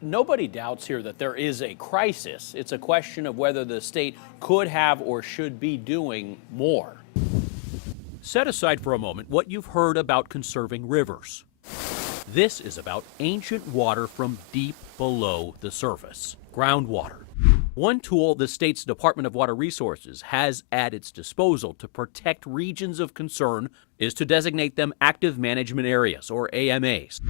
Nobody doubts here that there is a crisis. It's a question of whether the state could have or should be doing more. Set aside for a moment what you've heard about conserving rivers. This is about ancient water from deep below the surface, groundwater. One tool the state's Department of Water Resources has at its disposal to protect regions of concern is to designate them active management areas, or AMAs.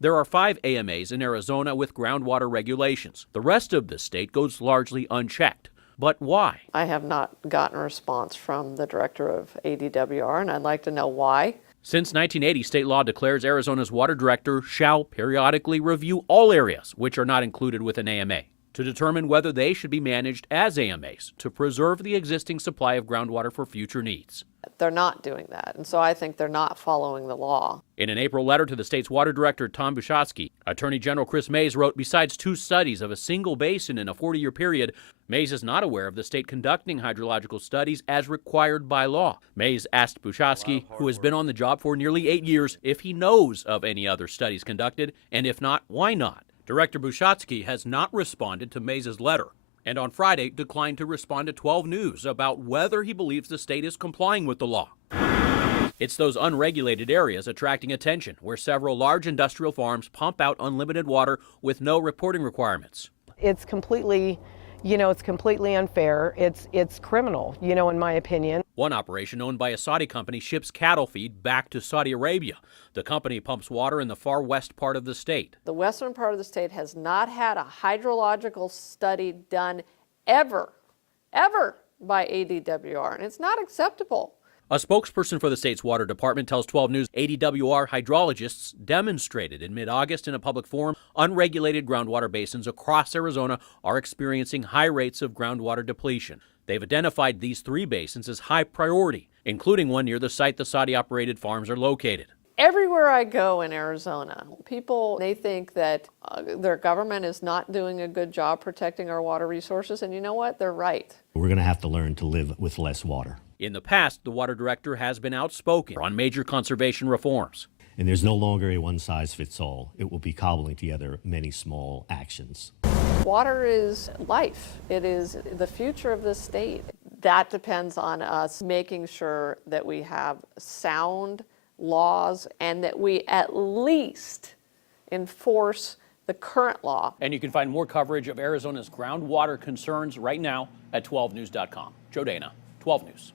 There are 5 AMAs in Arizona with groundwater regulations. The rest of the state goes largely unchecked. But why? I have not gotten a response from the director of ADWR, and I'd like to know why. Since 1980, state law declares Arizona's water director shall periodically review all areas which are not included with an AMA to determine whether they should be managed as AMAs to preserve the existing supply of groundwater for future needs. They're not doing that, and so I think they're not following the law. In an April letter to the state's water director, Tom Bushotsky, Attorney General Kris Mayes wrote, besides 2 studies of a single basin in a 40-year period, Mayes is not aware of the state conducting hydrological studies as required by law. Mayes asked Bushotsky, who has been on the job for nearly 8 years, if he knows of any other studies conducted, and if not, why not? Director Bushotsky has not responded to Mayes' letter, and on Friday declined to respond to 12 News about whether he believes the state is complying with the law. It's those unregulated areas attracting attention, where several large industrial farms pump out unlimited water with no reporting requirements. It's completely, it's completely unfair. It's criminal, in my opinion. One operation owned by a Saudi company ships cattle feed back to Saudi Arabia. The company pumps water in the far west part of the state. The western part of the state has not had a hydrological study done ever by ADWR, and it's not acceptable. A spokesperson for the state's water department tells 12 News ADWR hydrologists demonstrated in mid-August in a public forum unregulated groundwater basins across Arizona are experiencing high rates of groundwater depletion. They've identified these 3 basins as high priority, including one near the site the Saudi-operated farms are located. Everywhere I go in Arizona, they think that their government is not doing a good job protecting our water resources, and you know what? They're right. We're going to have to learn to live with less water. In the past, the water director has been outspoken on major conservation reforms. And there's no longer a one-size-fits-all. It will be cobbling together many small actions. Water is life. It is the future of this state. That depends on us making sure that we have sound laws and that we at least enforce the current law. And you can find more coverage of Arizona's groundwater concerns right now at 12news.com. Joe Dana, 12 News.